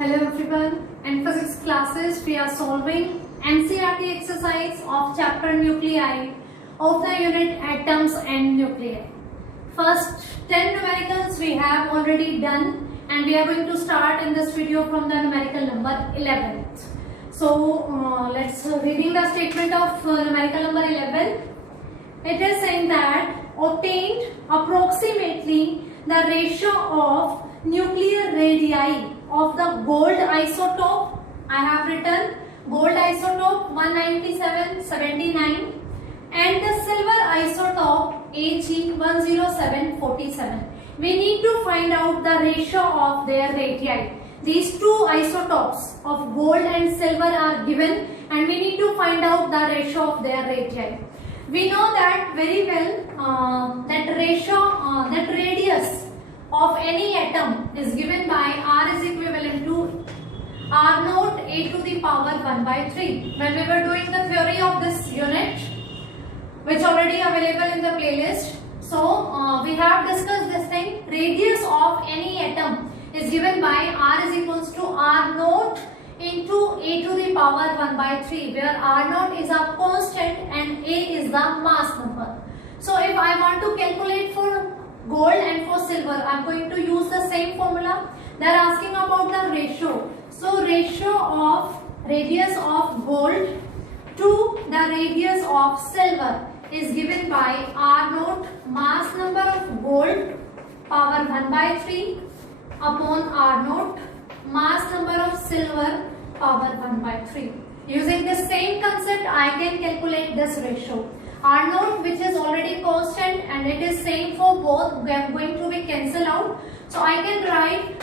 Hello everyone. In physics classes, we are solving NCERT exercise of chapter nuclei of the unit atoms and nuclei. First 10 numericals we have already done, and we are going to start in this video from the numerical number 11th. So let's reading the statement of numerical number 11. It is saying that obtained approximately the ratio of nuclear radii of the gold isotope. I have written gold isotope 19779 and the silver isotope Ag10747. We need to find out the ratio of their radii. These two isotopes of gold and silver are given, and we need to find out the ratio of their radii. We know that very well that radius of any atom is given by R is equivalent to R naught a to the power 1 by 3. When we were doing the theory of this unit, which already available in the playlist, so we have discussed this thing. Radius of any atom is given by R is equals to R naught into a to the power 1 by 3, where R naught is a constant and a is the mass number. So if I want to calculate for gold and for silver, I am going to use the same formula. They are asking about the ratio. So ratio of radius of gold to the radius of silver is given by R naught mass number of gold power 1 by 3 upon R naught mass number of silver power 1 by 3. Using the same concept, I can calculate this ratio. R naught, which is already constant and it is same for both, we are going to be cancelled out. So I can write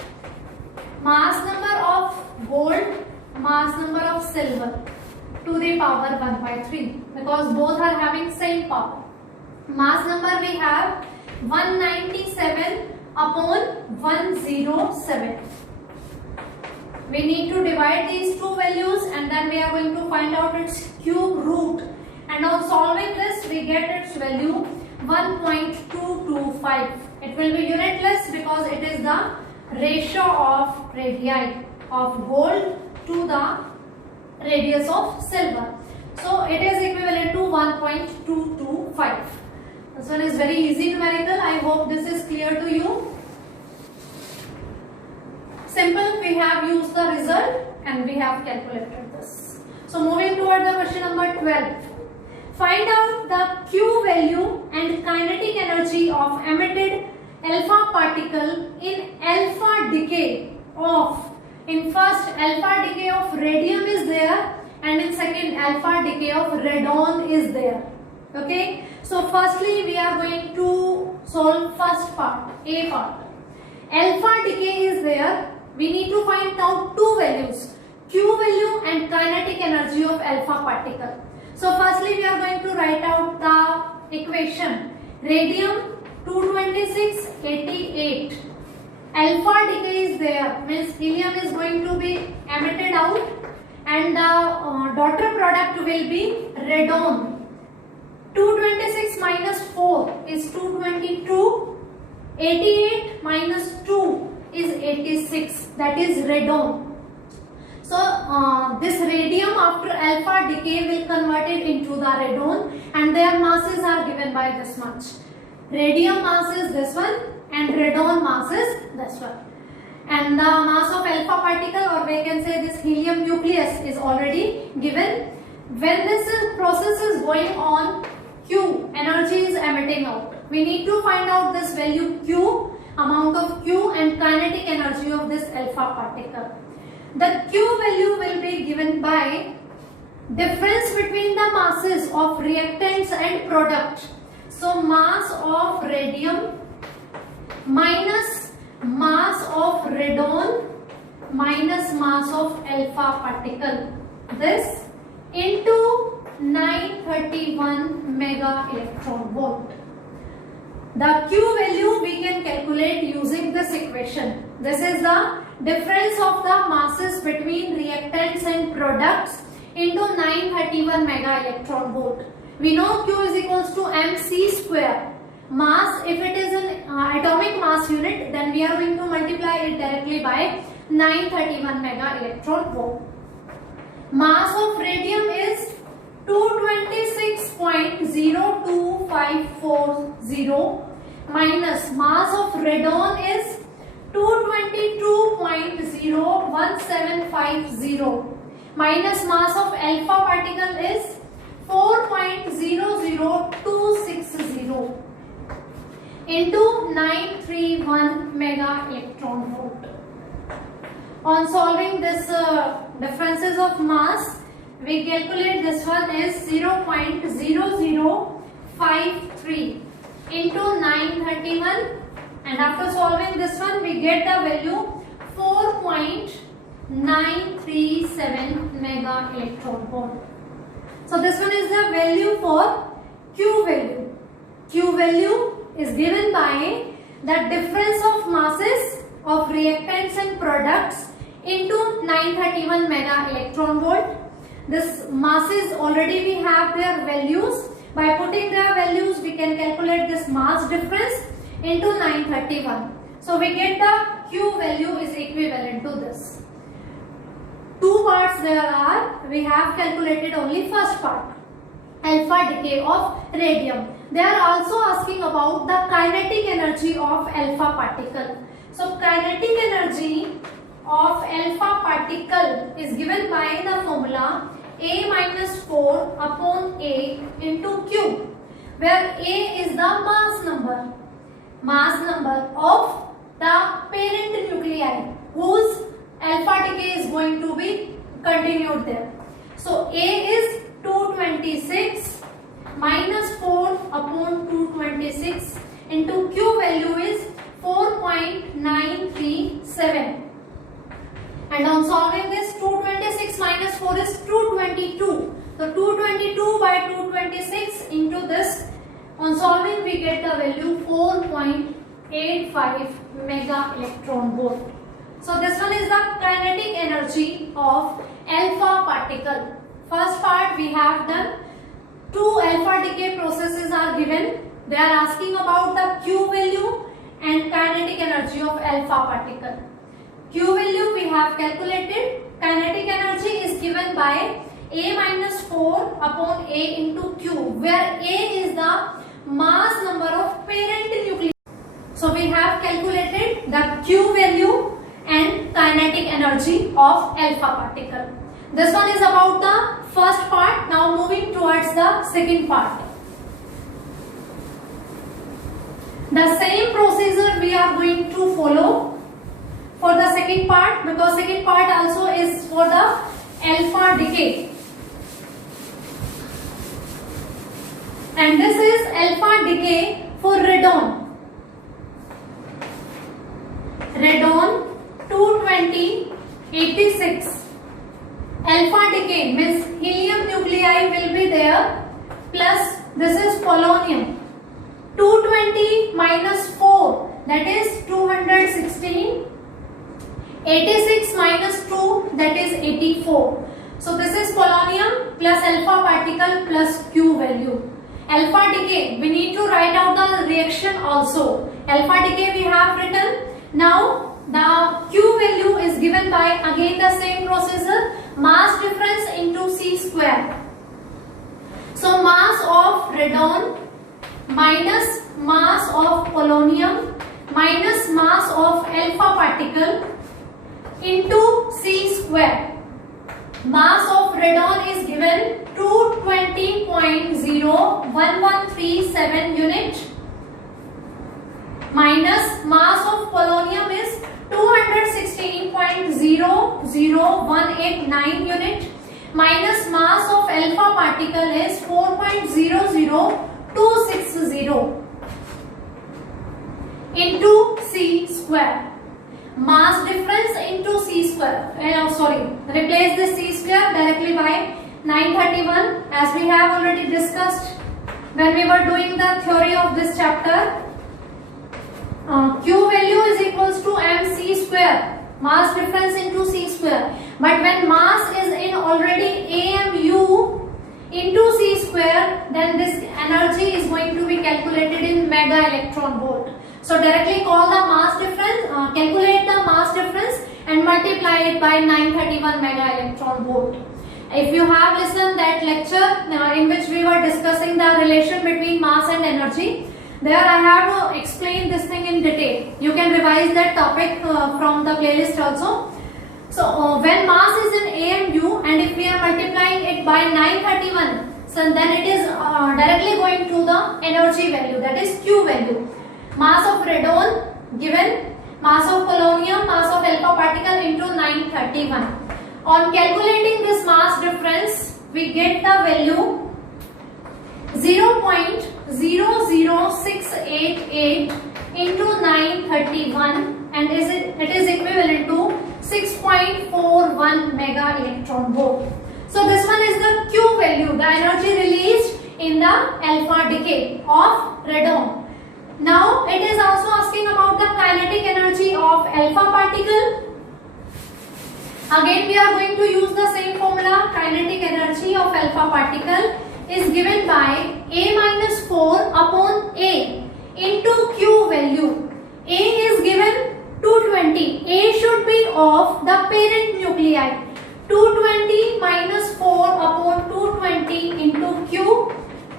mass number of gold, mass number of silver to the power 1 by 3, because both are having same power. Mass number we have 197 upon 107. We need to divide these two values and then we are going to find out its cube root. And on solving this, we get its value 1.225. It will be unitless because it is the ratio of radii of gold to the radius of silver. So it is equivalent to 1.225. This one is very easy numerical. I hope this is clear to you. Simple, we have used the result and we have calculated this. So moving toward the question number 12. Find out the Q value and kinetic energy of emitted alpha particle in alpha decay of, in first alpha decay of radium is there and in second alpha decay of radon is there. Okay. So firstly we are going to solve first part, A part. Alpha decay is there. We need to find out two values, Q value and kinetic energy of alpha particle. So firstly we are going to write out the equation. Radium 22688. Alpha decay is there, means helium is going to be emitted out and the daughter product will be radon. 226 minus 4 is 222. 88 minus 2 is 86, that is radon. So this radium after alpha decay will convert it into the radon and their masses are given by this much. Radium mass is this one and radon mass is this one. And the mass of alpha particle, or we can say this helium nucleus, is already given. When this process is going on, Q, energy is emitting out. We need to find out this value Q, amount of Q and kinetic energy of this alpha particle. The Q value will be given by difference between the masses of reactants and product. So mass of radium minus mass of radon minus mass of alpha particle. This into 931 mega electron volt. The Q value we can calculate using this equation. This is the difference of the masses between reactants and products into 931 mega electron volt. We know Q is equals to mc square. Mass, if it is an atomic mass unit, then we are going to multiply it directly by 931 mega electron volt. Mass of radium is 226.02540 minus mass of radon is 222.01750 minus mass of alpha particle is 4.00260 into 931 mega electron volt. On solving this differences of mass, we calculate this one is 0.0053 into 931, and after solving this one we get the value 4.937 mega electron volt. So this one is the value for Q value. Q value is given by the difference of masses of reactants and products into 931 mega electron volt. This masses already we have their values. By putting their values we can calculate this mass difference into 931. So we get the Q value is equivalent to this. Two parts there are. We have calculated only first part, alpha decay of radium. They are also asking about the kinetic energy of alpha particle. So kinetic energy of alpha particle is given by the formula A minus 4 upon A into Q, where A is the mass number of the parent nuclei whose alpha decay is going to be continued there. So A is 226 minus 4 upon 226 into Q value is 4.937. And on solving this, 226 minus 4 is 222. So 222 by 226 into this. On solving we get the value 4.85 mega electron volt. So this one is the kinetic energy of alpha particle. First part we have done. Two alpha decay processes are given. They are asking about the Q value and kinetic energy of alpha particle. Q value we have calculated. Kinetic energy is given by A minus 4 upon A into Q, where A is the mass number of parent nuclei. So we have calculated the Q value and kinetic energy of alpha particle. This one is about the first part. Now moving towards the second part. The same procedure we are going to follow for the second part, because second part also is for the alpha decay. And this is alpha decay for radon. Radon 22086. Alpha decay means helium nuclei will be there, plus this is polonium. 220 minus 4, that is 216. 86 minus 2, that is 84. So this is polonium plus alpha particle plus Q value. Alpha decay, we need to write out the reaction also. Alpha decay we have written. Now the Q value is given by again the same procedure, mass difference into C square. So mass of radon minus mass of polonium minus mass of alpha particle into C square. Mass of radon is given 220.01137 unit minus mass of polonium is 216.00189 unit minus mass of alpha particle is 4.00260 into C square. Mass difference into C square. Replace the C square directly by 931, as we have already discussed when we were doing the theory of this chapter. Q value is equals to mc square, mass difference into C square. But when mass is in already AMU into C square, then this energy is going to be calculated in mega electron volt. So directly call the mass difference, calculate the mass difference and multiply it by 931 mega electron volt. If you have listened that lecture in which we were discussing the relation between mass and energy, there I have explained this thing in detail. You can revise that topic from the playlist also. So when mass is in AMU and if we are multiplying it by 931, so then it is directly going to the energy value, that is Q value. Mass of radon given, mass of polonium, mass of alpha particle into 931. On calculating this mass difference, we get the value 0.00688 into 931 and it is equivalent to 6.41 mega electron volt. So this one is the Q value, the energy released in the alpha decay of radon. Now it is also asking about the kinetic energy of alpha particle. Again we are going to use the same formula. Kinetic energy of alpha particle is given by A minus 4 upon A into Q value. A is given 220. A should be of the parent nuclei. 220 minus 4 upon 220 into Q.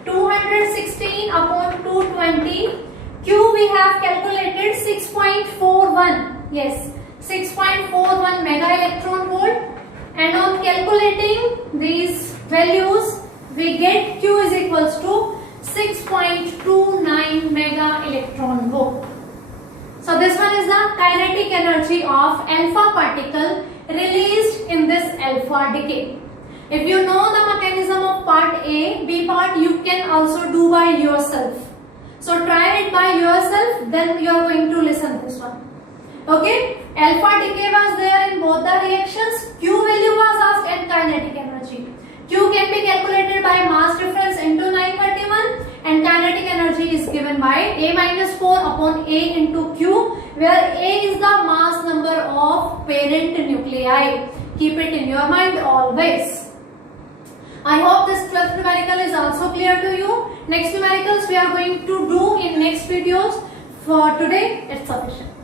216 upon 220. Q we have calculated 6.41. Yes, 6.41 mega electron volt. And on calculating these values, we get Q is equals to 6.29 mega electron volt. So this one is the kinetic energy of alpha particle released in this alpha decay. If you know the mechanism of part A, B part you can also do by yourself. So try it by yourself, then you are going to listen this one. Okay, alpha decay was there in both the reactions. Q value was asked and kinetic energy. Q can be calculated by mass difference into 931 and kinetic energy is given by A minus 4 upon A into Q, where A is the mass number of parent nuclei. Keep it in your mind always. I hope this 12th numerical is also clear to you. Next numericals we are going to do in next videos. For today, it's sufficient.